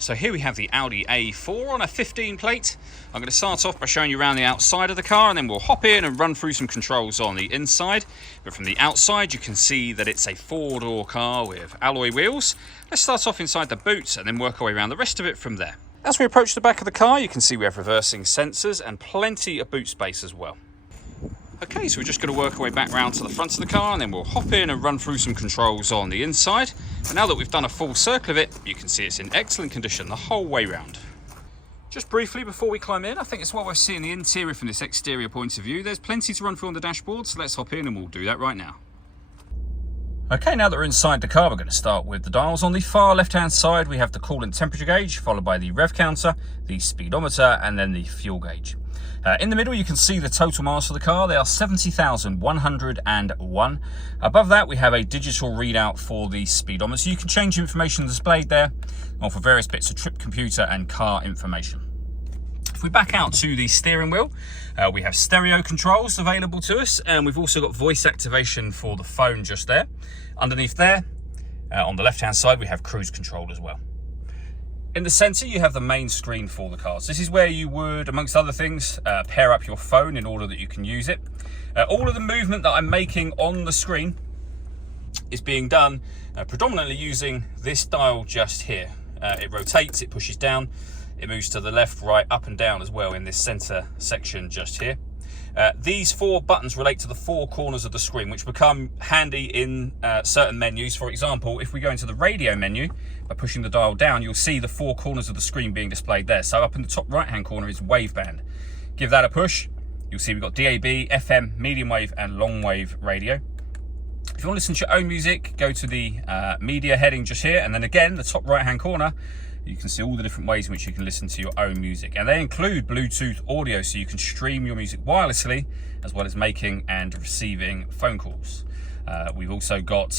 So here we have the Audi A4 on a 15 plate. I'm going to start off by showing you around the outside of the car, and then we'll hop in and run through some controls on the inside. But from the outside you can see that it's a 4-door car with alloy wheels. Let's start off inside the boot and then work our way around the rest of it from there. As we approach the back of the car, you can see we have reversing sensors and plenty of boot space as well. Okay, so we're just going to work our way back round to the front of the car, and then we'll hop in and run through some controls on the inside. And now that we've done a full circle of it, you can see it's in excellent condition the whole way round. Just briefly before we climb in, I think it's what we're seeing the interior from this exterior point of view. There's plenty to run through on the dashboard, so let's hop in and we'll do that right now. Okay, now that we're inside the car, we're going to start with the dials. On the far left-hand side, we have the coolant temperature gauge, followed by the rev counter, the speedometer, and then the fuel gauge. In the middle, you can see the total miles for the car. They are 70,101. Above that, we have a digital readout for the speedometer. You can change information displayed there, or for various bits of trip computer and car information. If we back out to the steering wheel, we have stereo controls available to us, and we've also got voice activation for the phone just there. Underneath there, on the left-hand side, we have cruise control as well. In the centre, you have the main screen for the car. So this is where you would, amongst other things, pair up your phone in order that you can use it. All of the movement that I'm making on the screen is being done predominantly using this dial just here. It rotates, it pushes down, it moves to the left, right, up and down as well in this centre section just here. These 4 buttons relate to the 4 corners of the screen, which become handy in certain menus. For example, if we go into the radio menu, by pushing the dial down, you'll see the 4 corners of the screen being displayed there. So up in the top right-hand corner is waveband. Give that a push, you'll see we've got DAB, FM, medium wave, and long wave radio. If you want to listen to your own music, go to the media heading just here, and then again, the top right-hand corner, you can see all the different ways in which you can listen to your own music. And they include Bluetooth audio, so you can stream your music wirelessly, as well as making and receiving phone calls. We've also got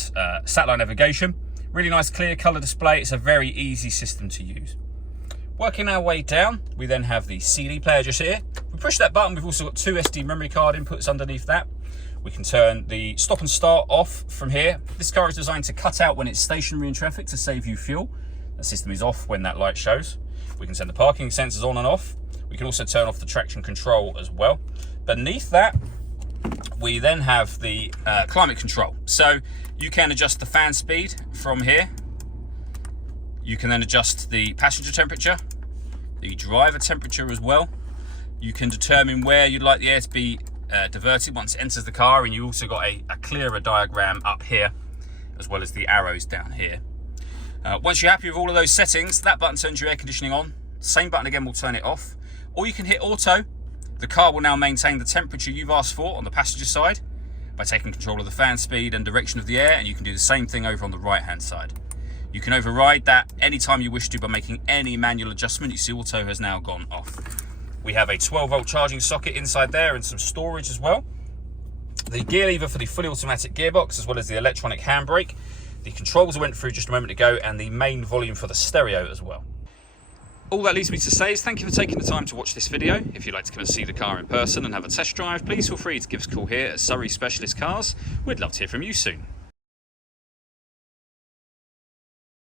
satellite navigation. Really nice clear colour display. It's a very easy system to use. Working our way down, we then have the CD player just here. If we push that button, we've also got 2 SD memory card inputs underneath that. We can turn the stop and start off from here. This car is designed to cut out when it's stationary in traffic to save you fuel. The system is off when that light shows. We can turn the parking sensors on and off. We can also turn off the traction control as well. Beneath that, we then have the climate control. So you can adjust the fan speed from here. You can then adjust the passenger temperature, the driver temperature as well. You can determine where you'd like the air to be diverted once it enters the car, and you also got a clearer diagram up here, as well as the arrows down here. Once you're happy with all of those settings, that button turns your air conditioning on. Same button again will turn it off. Or you can hit auto. The car will now maintain the temperature you've asked for on the passenger side by taking control of the fan speed and direction of the air, and you can do the same thing over on the right hand side. You can override that anytime you wish to by making any manual adjustment. You see auto has now gone off. We have a 12-volt charging socket inside there and some storage as well. The gear lever for the fully automatic gearbox, as well as the electronic handbrake. The controls I went through just a moment ago, and the main volume for the stereo as well. All that leaves me to say is thank you for taking the time to watch this video. If you'd like to come and see the car in person and have a test drive, please feel free to give us a call here at Surrey Specialist Cars. We'd love to hear from you soon.